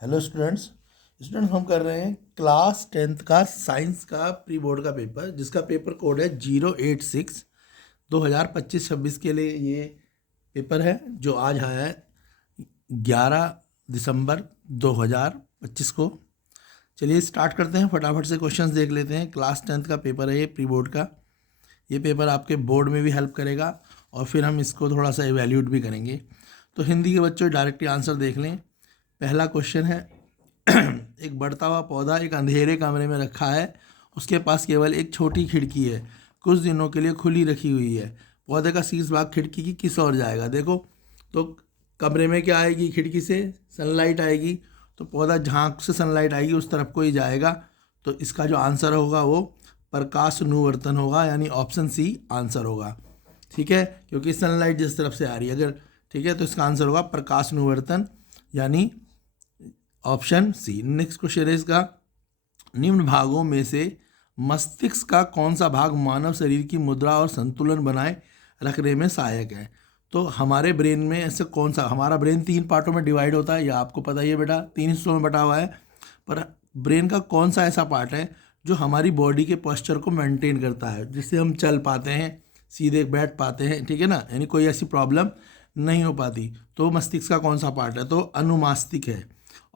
Hello students हम कर रहे हैं क्लास 10th का साइंस का प्री बोर्ड का पेपर, जिसका पेपर कोड है 086। 2025-26 के लिए ये पेपर है, जो आज आया है 11 दिसंबर 2025 को। चलिए स्टार्ट करते हैं, फटाफट से क्वेश्चंस देख लेते हैं। क्लास 10th का पेपर है ये, प्री बोर्ड का। ये पेपर आपके बोर्ड में भी हेल्प करेगा और फिर हम इसको थोड़ा सा इवैल्यूएट भी करेंगे। तो हिंदी के बच्चों डायरेक्टली आंसर देख लें। पहला क्वेश्चन है एक बढ़ता हुआ पौधा एक अंधेरे कमरे में रखा है। उसके पास केवल एक छोटी खिड़की है, कुछ दिनों के लिए खुली रखी हुई है। पौधे का शीर्ष भाग खिड़की की किस ओर जाएगा? देखो तो कमरे में क्या आएगी? खिड़की से सनलाइट आएगी, तो पौधा जहाँ से सनलाइट आएगी उस तरफ को ही जाएगा। तो इसका जो आंसर होगा वो प्रकाश अनुवर्तन होगा, यानी ऑप्शन सी आंसर होगा। ठीक है, क्योंकि सनलाइट जिस तरफ से आ रही है अगर, ठीक है, तो इसका आंसर होगा प्रकाश अनुवर्तन, यानी ऑप्शन सी। नेक्स्ट क्वेश्चन है इसका, निम्न भागों में से मस्तिष्क का कौन सा भाग मानव शरीर की मुद्रा और संतुलन बनाए रखने में सहायक है? तो हमारे ब्रेन में ऐसे कौन सा, हमारा ब्रेन 3 पार्टों में डिवाइड होता है, यह आपको पता ही है बेटा, 3 हिस्सों में बटा हुआ है। पर ब्रेन का कौन सा ऐसा पार्ट है जो हमारी बॉडी के पोस्चर को मेंटेन करता है, जिससे हम चल पाते हैं, सीधे बैठ पाते हैं, ठीक है ना, यानी कोई ऐसी प्रॉब्लम नहीं हो पाती? तो मस्तिष्क का कौन सा पार्ट है? तो अनुमस्तिष्क है,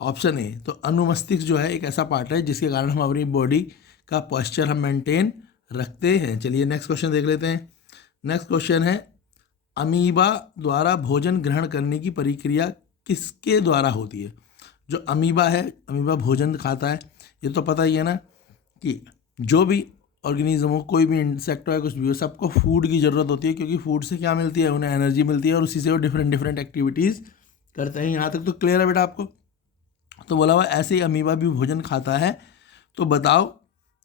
ऑप्शन ए। तो अनुमस्तिष्क जो है एक ऐसा पार्ट है जिसके कारण हम अपनी बॉडी का पोस्चर हम मेंटेन रखते हैं। चलिए नेक्स्ट क्वेश्चन देख लेते हैं। नेक्स्ट क्वेश्चन है, अमीबा द्वारा भोजन ग्रहण करने की प्रक्रिया किसके द्वारा होती है? जो अमीबा है, अमीबा भोजन खाता है, ये तो पता ही है ना कि जो भी ऑर्गेनिज्म हो, कोई भी इंसेक्ट हो या कुछ भी हो, सबको फूड की ज़रूरत होती है, क्योंकि फूड से क्या मिलती है? उन्हें एनर्जी मिलती है और उसी से वो डिफरेंट डिफरेंट एक्टिविटीज़ करते हैं। यहाँ तक तो क्लियर है बेटा आपको? तो बोला हुआ ऐसे ही अमीबा भी भोजन खाता है। तो बताओ,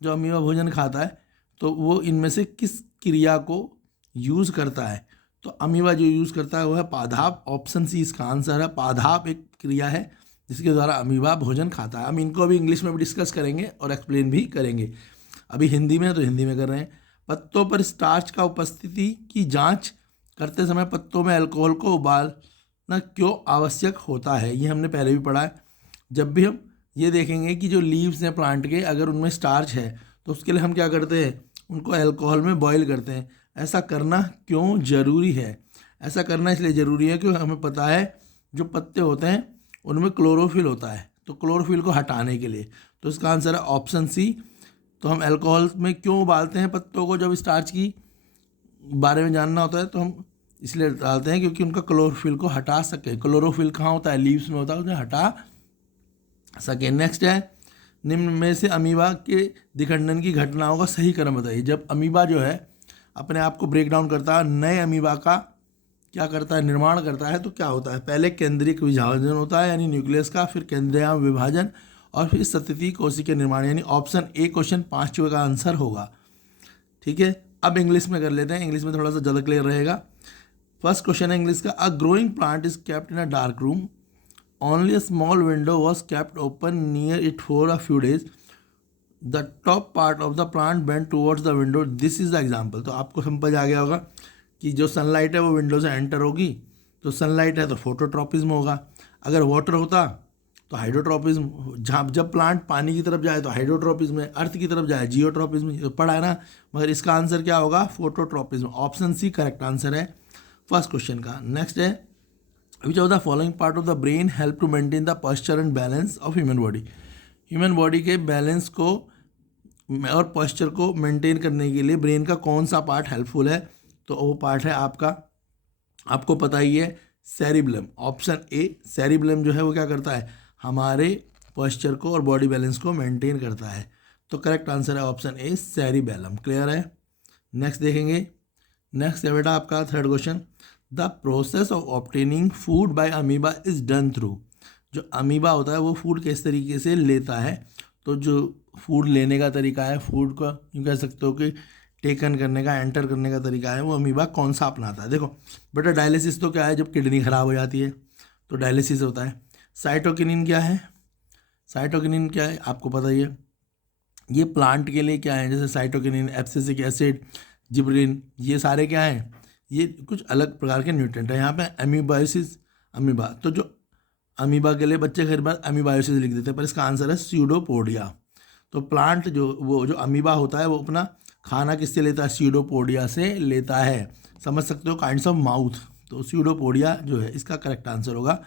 जो अमीबा भोजन खाता है तो वो इनमें से किस क्रिया को यूज़ करता है? तो अमीबा जो यूज़ करता है वो है पादाप, ऑप्शन सी इसका आंसर है। पादाप एक क्रिया है जिसके द्वारा अमीबा भोजन खाता है। हम इनको अभी इंग्लिश में भी डिस्कस करेंगे और एक्सप्लेन भी करेंगे। अभी हिंदी में है तो हिंदी में कर रहे हैं। पत्तों पर स्टार्च का उपस्थिति की जांच करते समय पत्तों में अल्कोहल को उबालना क्यों आवश्यक होता है? ये हमने पहले भी पढ़ा है। जब भी हम ये देखेंगे कि जो लीव्स हैं प्लांट के, अगर उनमें स्टार्च है तो उसके लिए हम क्या करते हैं? उनको अल्कोहल में बॉईल करते हैं। ऐसा करना क्यों ज़रूरी है? ऐसा करना इसलिए ज़रूरी है क्योंकि हमें पता है जो पत्ते होते हैं उनमें क्लोरोफिल होता है, तो क्लोरोफिल को हटाने के लिए। तो इसका आंसर है ऑप्शन सी। तो हम अल्कोहल में क्यों उबालते हैं पत्तों को? जब स्टार्च की बारे में जानना होता है तो हम इसलिए डालते हैं क्योंकि उनका क्लोरोफिल को हटा सके। क्लोरोफिल कहाँ होता है? लीव्स में होता है, उन्हें हटा सके। नेक्स्ट है, निम्न में से अमीबा के दिखंडन की घटनाओं का सही क्रम बताइए। जब अमीबा जो है अपने आप को ब्रेक डाउन करता है, नए अमीबा का क्या करता है? निर्माण करता है, तो क्या होता है? पहले केंद्रिक विभाजन होता है, यानी न्यूक्लियस का, फिर केंद्रीय विभाजन, और फिर सतती कोशिका निर्माण, यानी ऑप्शन ए क्वेश्चन 5 का आंसर होगा। ठीक है, अब इंग्लिश में कर लेते हैं, इंग्लिश में थोड़ा सा ज़्यादा क्लियर रहेगा। फर्स्ट क्वेश्चन है इंग्लिश का, a growing plant is kept in a dark room, only a small window was kept open near it for a few days, the top part of the plant bent towards the window, this is the example। तो आपको समझ आ गया होगा कि जो sunlight है वो window से एंटर होगी, तो सनलाइट है तो फोटोट्रॉपिज्म होगा। अगर वाटर होता तो हाइड्रोट्रॉपिज्म, जहाँ जब प्लांट पानी की तरफ जाए तो हाइड्रोट्रॉपिज्म है, अर्थ की तरफ जाए जियोट्रॉपिज्म, तो पढ़ा है ना। मगर इसका आंसर क्या होगा? Phototropism, option C correct answer है फर्स्ट क्वेश्चन का। नेक्स्ट है, which of the following part of the brain help to maintain the posture and balance of human body? Human body के बैलेंस को और पोस्चर को maintain करने के लिए ब्रेन का कौन सा पार्ट हेल्पफुल है? तो वो पार्ट है आपका, आपको पता ही है, सेरिबलम, ऑप्शन ए। सेरिबलम जो है वो क्या करता है? हमारे पोस्चर को और बॉडी बैलेंस को मेंटेन करता है। तो करेक्ट आंसर है ऑप्शन ए, सेरिबेलम। क्लियर है? नेक्स्ट देखेंगे। नेक्स्ट है बेटा आपका third question, the process of obtaining food by amoeba is done through. जो अमीबा होता है वो फूड किस तरीके से लेता है? तो जो फूड लेने का तरीका है, फूड का यूँ कह सकते हो कि टेकन करने का, एंटर करने का तरीका है, वो अमीबा कौन सा अपनाता है? देखो बेटा, डायलिसिस तो क्या है? जब किडनी खराब हो जाती है तो डायलिसिस होता है। साइटोकिनिन क्या है? साइटोकिनिन क्या है आपको पता ही है। ये प्लांट के लिए क्या है? जैसे साइटोकिनिन, एब्सिसिक एसिड, जिबरिन, ये सारे क्या हैं? ये कुछ अलग प्रकार के न्यूट्रिएंट है। यहाँ पे अमीबाइसिस, अमीबा, तो जो अमीबा के लिए बच्चे कई बार अमीबायोसिस लिख देते हैं, पर इसका आंसर है स्यूडोपोडिया। तो प्लांट जो अमीबा होता है वो अपना खाना किससे लेता है? स्यूडोपोडिया से लेता है। समझ सकते हो, काइंड्स ऑफ माउथ। तो स्यूडोपोडिया जो है इसका करेक्ट आंसर होगा।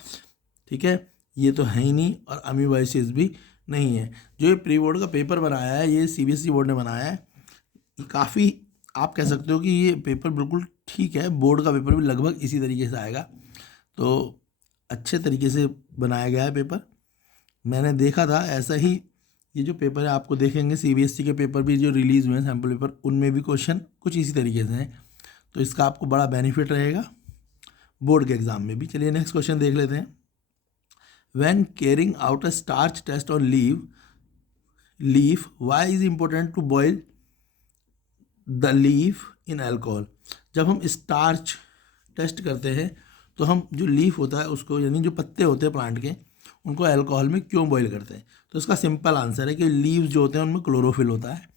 ठीक है, ये तो है ही नहीं और अमीबायोसिस भी नहीं है। जो ये प्री बोर्ड का पेपर बनाया है ये सीबीएसई बोर्ड ने बनाया है। काफ़ी आप कह सकते हो कि ये पेपर बिल्कुल ठीक है, बोर्ड का पेपर भी लगभग इसी तरीके से आएगा। तो अच्छे तरीके से बनाया गया है पेपर। मैंने देखा था ऐसा ही, ये जो पेपर है आपको देखेंगे सीबीएसई के पेपर भी जो रिलीज़ हुए हैं सैम्पल पेपर, उनमें भी क्वेश्चन कुछ इसी तरीके से हैं। तो इसका आपको बड़ा बेनिफिट रहेगा बोर्ड के एग्ज़ाम में भी। चलिए नेक्स्ट क्वेश्चन देख लेते हैं। When carrying out a starch test on leaf why is important to boil the leaf in alcohol. जब हम स्टार्च टेस्ट करते हैं तो हम जो लीफ होता है उसको, यानी जो पत्ते होते हैं प्लांट के, उनको अल्कोहल में क्यों बॉईल करते हैं? तो इसका सिंपल आंसर है कि लीव्स जो होते हैं उनमें क्लोरोफिल होता है।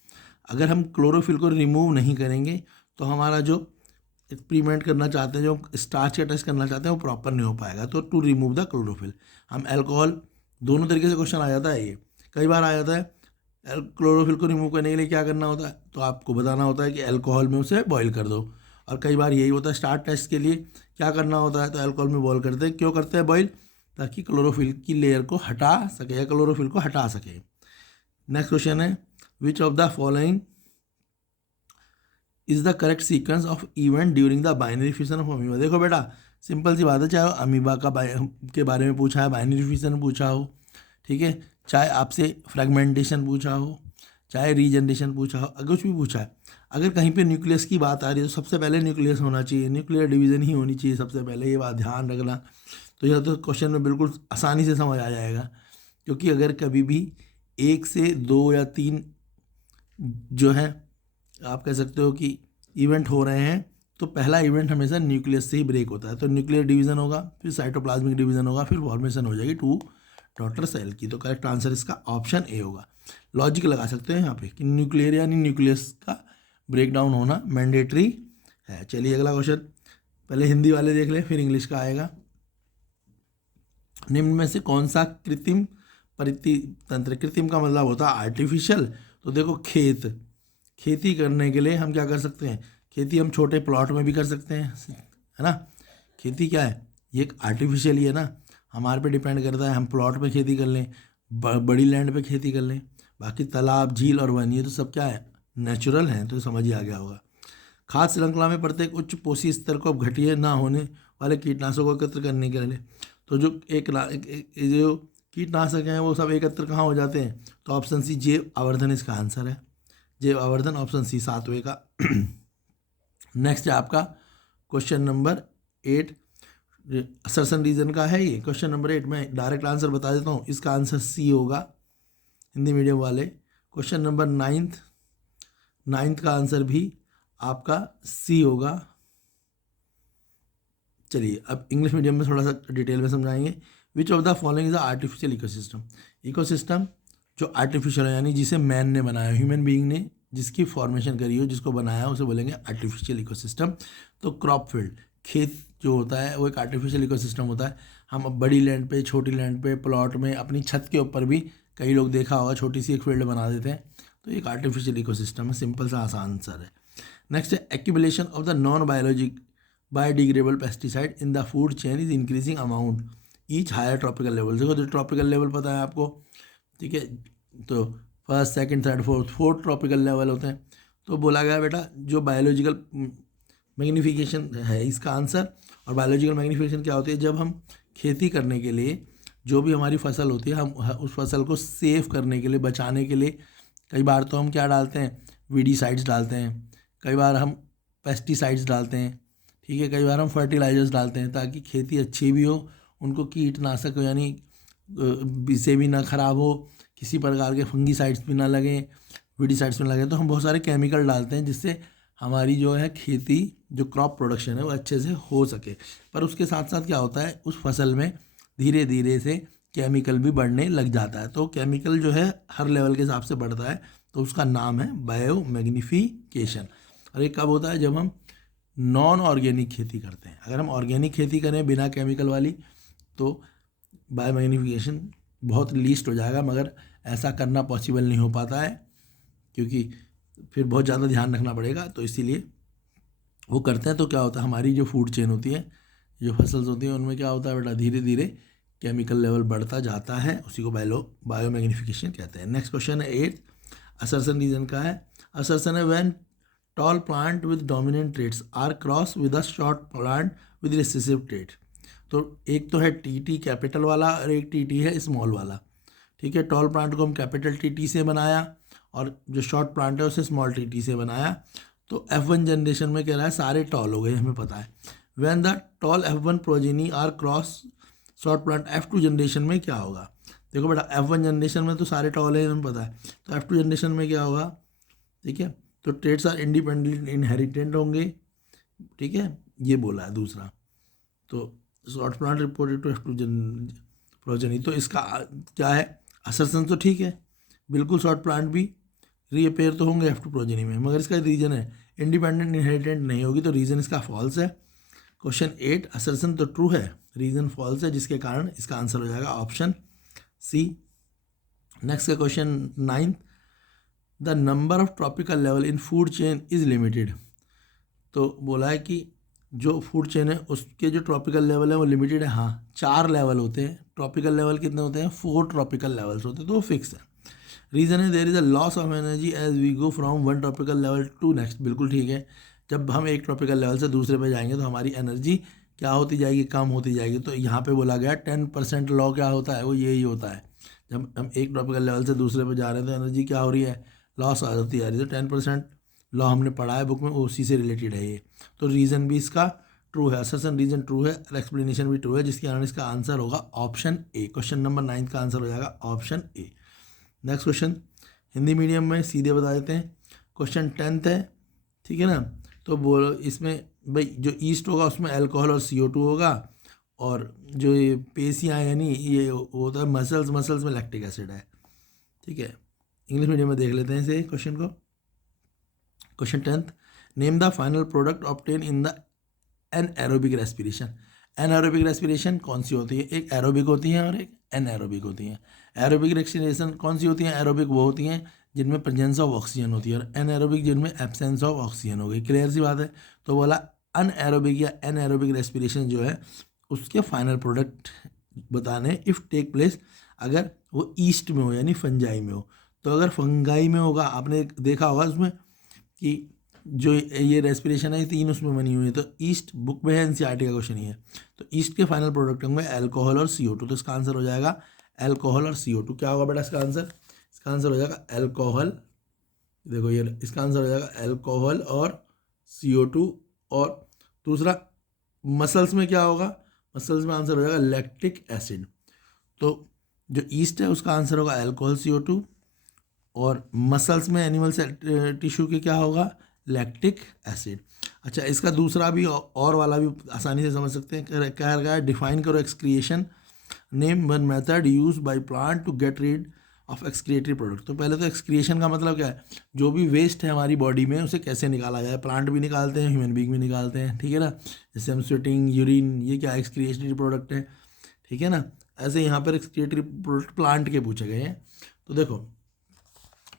अगर हम क्लोरोफिल को रिमूव नहीं करेंगे तो हमारा जो एक्सपेरिमेंट करना चाहते हैं, जो स्टार्च का टेस्ट करना चाहते हैं, वो प्रॉपर नहीं हो पाएगा। तो टू रिमूव द क्लोरोफिल हम अल्कोहल, दोनों तरीके से क्वेश्चन आ जाता है। ये कई बार आ जाता है क्लोरोफिल को रिमूव करने के लिए क्या करना होता है, तो आपको बताना होता है कि अल्कोहल में उसे बॉईल कर दो। और कई बार यही होता है स्टार्च टेस्ट के लिए क्या करना होता है, तो अल्कोहल में बॉईल करते हैं। क्यों करते हैं बॉईल? ताकि क्लोरोफिल की लेयर को हटा सके या क्लोरोफिल को हटा सके। नेक्स्ट क्वेश्चन है which of the following is the correct sequence of event during the binary fission of amoeba. देखो बेटा सिंपल सी बात है, चाहे अमीबा के बारे में पूछा है, बाइनरी फिशन पूछा हो, ठीक है, चाहे आपसे फ्रेगमेंटेशन पूछा हो, चाहे रीजनरेशन पूछा हो, अगर कुछ भी पूछा है, अगर कहीं पे न्यूक्लियस की बात आ रही है तो सबसे पहले न्यूक्लियस होना चाहिए, न्यूक्लियर डिवीजन ही होनी चाहिए सबसे पहले, ये बात ध्यान रखना। तो यह तो क्वेश्चन में बिल्कुल आसानी से समझ आ जाएगा। क्योंकि अगर कभी भी 1 से 2 या 3 जो है आप कह सकते हो कि इवेंट हो रहे हैं, तो पहला इवेंट हमेशा न्यूक्लियस से ही ब्रेक होता है। तो न्यूक्लियर डिवीजन होगा, फिर साइटोप्लाज्मिक डिवीजन होगा, फिर फॉर्मेशन हो जाएगी 2 डॉटर सेल की। तो करेक्ट आंसर इसका ऑप्शन ए होगा। लॉजिक लगा सकते हैं यहाँ पे कि न्यूक्लियर यानी न्यूक्लियस का ब्रेक डाउन होना मैंडेटरी है। चलिए अगला क्वेश्चन, पहले हिंदी वाले देख लें फिर इंग्लिश का आएगा। निम्न में से कौन सा कृत्रिम परितंत्र, कृत्रिम का मतलब होता है आर्टिफिशियल। तो देखो खेती करने के लिए हम क्या कर सकते हैं, खेती हम छोटे प्लॉट में भी कर सकते हैं, है ना। खेती क्या है, ये एक आर्टिफिशियल ही है ना, हमारे पे डिपेंड करता है हम प्लॉट पे खेती कर लें, बड़ी लैंड पे खेती कर लें। बाकी तालाब, झील और वन ये तो सब क्या है, नेचुरल हैं, तो समझ ही आ गया होगा। खाद्य श्रृंखला में प्रत्येक उच्च पोषी स्तर को घटिया ना होने वाले कीटनाशकों को एकत्र करने के लिए, तो जो जो कीटनाशक हैं वो सब एकत्र कहाँ हो जाते हैं, तो ऑप्शन सी जैव आवर्धन इसका आंसर है, जैव आवर्धन, ऑप्शन सी 7वें का। नेक्स्ट है आपका क्वेश्चन नंबर 8, असर्शन रीजन का है ये क्वेश्चन नंबर 8। मैं डायरेक्ट आंसर बता देता हूँ, इसका आंसर सी होगा, हिंदी मीडियम वाले। क्वेश्चन नंबर 9th का आंसर भी आपका सी होगा। चलिए अब इंग्लिश मीडियम में थोड़ा सा डिटेल में समझाएंगे। Which of the following is artificial ecosystem. Ecosystem जो आर्टिफिशियल है यानी जिसे मैन ने बनाया, ह्यूमन बीइंग ने जिसकी फॉर्मेशन करी हो, जिसको बनाया उसे बोलेंगे आर्टिफिशियल इकोसिस्टम। तो क्रॉप फील्ड, खेत जो होता है वो एक आर्टिफिशियल इकोसिस्टम होता है। हम अब बड़ी लैंड पे, छोटी लैंड पे, प्लॉट में, अपनी छत के ऊपर भी कई लोग देखा होगा छोटी सी एक फील्ड बना देते हैं, तो एक आर्टिफिशियल इकोसिस्टम है। सिंपल सा आसान आंसर है। नेक्स्ट है accumulation of the non biodegradable pesticide in the food chain is increasing amount each higher tropical level. देखो जो ट्रॉपिकल लेवल पता है आपको, ठीक है, तो first, second, third, fourth tropical level होते हैं। तो बोला गया बेटा जो बायोलॉजिकल मैग्नीफिकेशन है इसका आंसर। और बायोलॉजिकल मैग्नीफिकेशन क्या होती है, जब हम खेती करने के लिए जो भी हमारी फसल होती है, हम उस फसल को सेव करने के लिए, बचाने के लिए, कई बार तो हम क्या डालते हैं, वीडीसाइड्स डालते हैं, कई बार हम पेस्टिसाइड्स डालते हैं, ठीक है, कई बार हम फर्टिलाइजर्स डालते हैं ताकि खेती अच्छी भी हो, उनको कीटनाशक यानी से भी ना खराब हो, किसी प्रकार के फंगीसाइड्स भी ना लगें, वीडीसाइड्स भी ना लगें। तो हम बहुत सारे केमिकल डालते हैं जिससे हमारी जो है खेती, जो क्रॉप प्रोडक्शन है वो अच्छे से हो सके। पर उसके साथ साथ क्या होता है, उस फसल में धीरे धीरे से केमिकल भी बढ़ने लग जाता है। तो केमिकल जो है हर लेवल के हिसाब से बढ़ता है, तो उसका नाम है बायो मैग्नीफिकेशन। और एक कब होता है, जब हम नॉन ऑर्गेनिक खेती करते हैं। अगर हम ऑर्गेनिक खेती करें बिना केमिकल वाली, तो बायोमैग्नीफिकेशन बहुत लीस्ट हो जाएगा, मगर ऐसा करना पॉसिबल नहीं हो पाता है क्योंकि फिर बहुत ज़्यादा ध्यान रखना पड़ेगा, तो इसीलिए वो करते हैं। तो क्या होता है, हमारी जो फूड चेन होती है, जो फसल्स होती हैं, उनमें क्या होता है बेटा, धीरे धीरे केमिकल लेवल बढ़ता जाता है, उसी को बायोमैग्नीफिकेशन कहते हैं। नेक्स्ट क्वेश्चन है 8, असर्सन रीजन का है। असर्सन है when tall plant with dominant traits are cross with a short plant with recessive trait. तो एक तो है टी कैपिटल वाला और एक टी है स्मॉल वाला, ठीक है। टॉल प्लांट को हम कैपिटल टी से बनाया और जो शॉर्ट प्लांट है उसे स्मॉल टी से बनाया। तो F1 जनरेशन में कह रहा है सारे टॉल हो गए, हमें पता है। When the tall F1 progeny are cross short plant, F2 generation में क्या होगा? देखो बेटा, F1 जनरेशन में तो सारे टॉल है, हमें पता है। तो F2 जनरेशन में क्या होगा, ठीक है। तो ट्रेट्स आर इंडिपेंडेंट इनहेरिटेंट होंगे, ठीक है, ये बोला है दूसरा। तो short plant reported to F2 progeny, तो इसका क्या है, असर्सन तो ठीक है, बिल्कुल शॉर्ट प्लांट भी रीअपेयर तो होंगे F2 प्रोजेनी में, मगर इसका रीजन है इंडिपेंडेंट इनहेरिटेंट नहीं होगी, तो रीजन इसका फॉल्स है। क्वेश्चन 8, असर्सन तो ट्रू है, रीजन फॉल्स है, जिसके कारण इसका आंसर हो जाएगा ऑप्शन सी। नेक्स्ट का question 9, the number of tropical level in food chain is limited. तो बोला है कि जो फूड चेन है उसके जो ट्रॉपिकल लेवल है वो लिमिटेड है। हाँ, 4 लेवल होते हैं। ट्रॉपिकल लेवल कितने होते हैं? 4 ट्रॉपिकल लेवल्स होते हैं, तो वो फिक्स है। रीज़न है there is a loss of energy as we go from one tropical level to next. बिल्कुल ठीक है, जब हम एक ट्रॉपिकल लेवल से दूसरे पे जाएंगे तो हमारी एनर्जी क्या होती जाएगी? कम होती जाएगी। तो यहाँ पे बोला गया 10% लॉ क्या होता है? वो यही होता है, जब हम एक ट्रॉपिकल लेवल से दूसरे पे जा रहे हैं तो एनर्जी क्या हो रही है? लॉस आ जाती है। तो 10% लॉ हमने पढ़ा है बुक में, उसी से रिलेटेड है ये। तो रीज़न भी इसका ट्रू है, असर्शन रीजन ट्रू है और एक्सप्लेनेशन भी ट्रू है, जिसके कारण इसका आंसर होगा ऑप्शन ए। क्वेश्चन नंबर 9 का आंसर हो जाएगा option A. Next question Hindi medium में सीधे बता देते हैं। क्वेश्चन 10th है, ठीक है ना। तो बोलो इसमें भाई जो ईस्ट होगा उसमें अल्कोहल और CO2 होगा, और जो ये पेशियाँ यानी ये होता है मसल्स में लैक्टिक एसिड है, ठीक है। इंग्लिश मीडियम में देख लेते हैं इसे क्वेश्चन को। Question 10th, name the final product obtain in the anaerobic respiration. Anaerobic respiration कौन सी होती है? एक एरोबिक होती है और एक एनएरोबिक होती है। एरोबिक रेस्पिरेशन कौन सी होती है? एरोबिक वो होती हैं जिनमें प्रेजेंस ऑफ ऑक्सीजन होती है, और एनएरोबिक जिनमें एब्सेंस ऑफ ऑक्सीजन हो गई। क्लियर सी बात है। तो बोला अनएरोबिक या एनएरोबिक रेस्पिरेशन जो है उसके फाइनल प्रोडक्ट बताने इफ़ टेक प्लेस, अगर वो ईस्ट में हो यानी फंजाई में हो। तो अगर फंगाई में होगा, आपने देखा होगा उसमें कि जो ये रेस्पिरेशन है 3 उसमें बनी हुई है, तो ईस्ट बुक में है, NCERT का क्वेश्चन ही है। तो ईस्ट के फाइनल प्रोडक्ट होंगे अल्कोहल और CO2, तो इसका आंसर हो जाएगा अल्कोहल और CO2। क्या होगा बेटा इसका आंसर? इसका आंसर हो जाएगा अल्कोहल। देखो ये इसका आंसर हो जाएगा अल्कोहल और CO2। और दूसरा मसल्स में क्या होगा? मसल्स में आंसर हो जाएगा लैक्टिक एसिड। तो जो ईस्ट है उसका आंसर होगा अल्कोहल CO2, और मसल्स में एनिमल सेल टिश्यू के क्या होगा? Lactic acid. अच्छा, इसका दूसरा भी और वाला भी आसानी से समझ सकते हैं। क्या है? डिफाइन करो excretion, name one method use by plant to get rid of excretory product. तो पहले तो एक्सक्रिएशन का मतलब क्या है? जो भी वेस्ट है हमारी बॉडी में उसे कैसे निकाला जाए। प्लांट भी निकालते हैं, ह्यूमन बीइंग भी निकालते हैं, ठीक है ना। जैसे हम स्वेटिंग, यूरिन, ये क्या एक्सक्रिएटरी प्रोडक्ट है, ठीक है ना। ऐसे यहाँ पर एक्सक्रिएटरी प्रोडक्ट प्लांट के पूछे गए हैं। तो देखो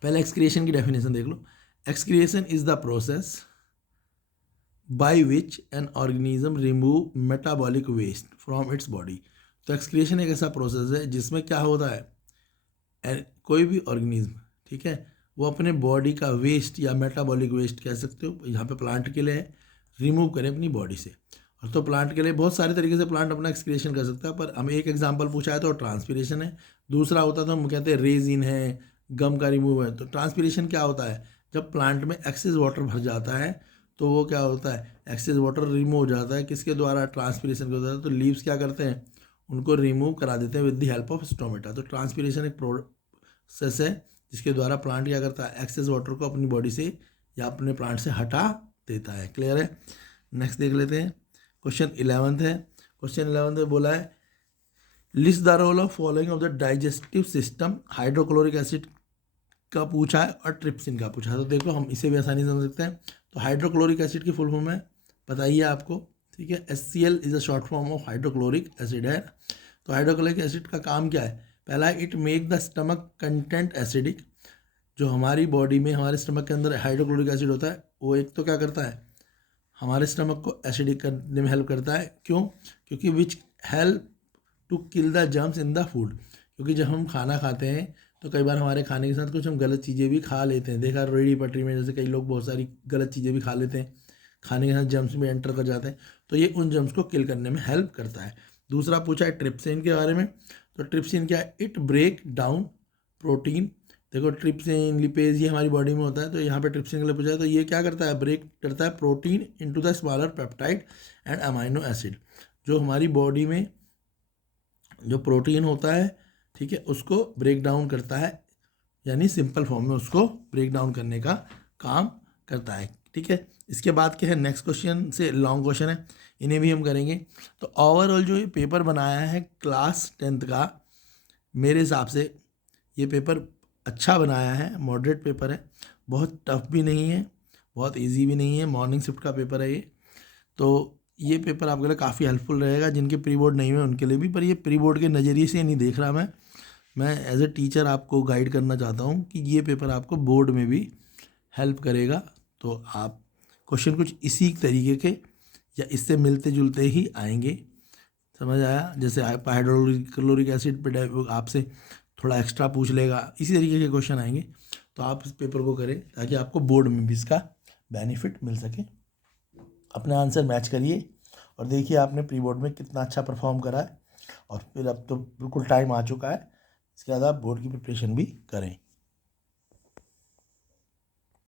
पहले एक्सक्रिएशन की डेफिनेशन देख लो। Excretion is the process by which an organism remove metabolic waste from its body. तो एक्सक्रिएशन एक ऐसा प्रोसेस है जिसमें क्या होता है, कोई भी ऑर्गेनिज्म, ठीक है, वो अपने बॉडी का वेस्ट या मेटाबॉलिक वेस्ट कह सकते हो, यहाँ पे प्लांट के लिए है, रिमूव करें अपनी बॉडी से। और तो प्लांट के लिए बहुत सारे तरीके से प्लांट अपना एक्सक्रिएशन कर सकता है, पर हमें एक एग्जांपल पूछा है तो ट्रांसपीरेशन है। दूसरा होता तो हम कहते हैं रेजिन है, गम का रिमूव है। तो ट्रांसपीरेशन क्या होता है? जब प्लांट में एक्सेस वाटर भर जाता है तो वो क्या होता है, एक्सेस वाटर रिमूव हो जाता है। किसके द्वारा? ट्रांसपीरेशन के द्वारा। तो लीव्स क्या करते हैं, उनको रिमूव करा देते हैं with the help of stomata. तो ट्रांसपीरेशन एक प्रोसेस है जिसके द्वारा प्लांट क्या करता है, एक्सेस वाटर को अपनी बॉडी से या अपने प्लांट से हटा देता है। क्लियर है। नेक्स्ट देख लेते हैं। क्वेश्चन 11th है। क्वेश्चन 11th में बोला है list the role of following of the digestive system. Hydrochloric acid का पूछा है और ट्रिप्सिन का पूछा है। तो देखो हम इसे भी आसानी से समझ सकते हैं। तो हाइड्रोक्लोरिक एसिड की फुल फॉर्म है, बताइए आपको, ठीक है। HCl is a short form of hydrochloric acid है। तो हाइड्रोक्लोरिक एसिड का काम क्या है? पहला है it make the stomach content acidic. जो हमारी बॉडी में हमारे स्टमक के अंदर हाइड्रोक्लोरिक एसिड होता है वो एक तो क्या करता है, हमारे स्टमक को एसिडिक करने में हेल्प करता है। क्यों? क्योंकि which help to kill the germs in the food. क्योंकि जब हम खाना खाते हैं तो कई बार हमारे खाने के साथ कुछ हम गलत चीज़ें भी खा लेते हैं। देखा रेडी पटरी में जैसे कई लोग बहुत सारी गलत चीज़ें भी खा लेते हैं, खाने के साथ जर्म्स भी एंटर कर जाते हैं, तो ये उन जर्म्स को किल करने में हेल्प करता है। दूसरा पूछा है ट्रिप्सिन के बारे में, तो ट्रिप्सिन क्या है? It break down protein. देखो ट्रिप्सिन लिपेज ये हमारी बॉडी में होता है, तो यहाँ पे ट्रिप्सिन के लिए पूछा है, तो ये क्या करता है? ब्रेक करता है protein into the smaller peptide and amino acid. जो हमारी बॉडी में जो प्रोटीन होता है, ठीक है, उसको ब्रेक डाउन करता है, यानी सिंपल फॉर्म में उसको ब्रेक डाउन करने का काम करता है। ठीक है, इसके बाद क्या है? नेक्स्ट क्वेश्चन से लॉन्ग क्वेश्चन है, इन्हें भी हम करेंगे। तो ओवरऑल जो ये पेपर बनाया है क्लास 10th का, मेरे हिसाब से ये पेपर अच्छा बनाया है, मॉडरेट पेपर है, बहुत टफ भी नहीं है, बहुत इजी भी नहीं है, मॉर्निंग शिफ्ट का पेपर है ये। तो ये पेपर आपके लिए काफ़ी हेल्पफुल रहेगा, जिनके प्री बोर्ड नहीं हुए उनके लिए भी। पर ये प्री बोर्ड के नज़रिए से नहीं देख रहा मैं एज ए टीचर आपको गाइड करना चाहता हूँ कि ये पेपर आपको बोर्ड में भी हेल्प करेगा। तो आप क्वेश्चन कुछ इसी तरीके के या इससे मिलते जुलते ही आएंगे, समझ आया? जैसे हाइड्रोक्लोरिक एसिड पे आपसे थोड़ा एक्स्ट्रा पूछ लेगा, इसी तरीके के क्वेश्चन आएंगे। तो आप इस पेपर को करें ताकि आपको बोर्ड में भी इसका बेनिफिट मिल सके। अपना आंसर मैच करिए और देखिए आपने प्री बोर्ड में कितना अच्छा परफॉर्म करा है। और फिर अब तो बिल्कुल टाइम आ चुका है, इसके बाद आप बोर्ड की प्रिपरेशन भी करें।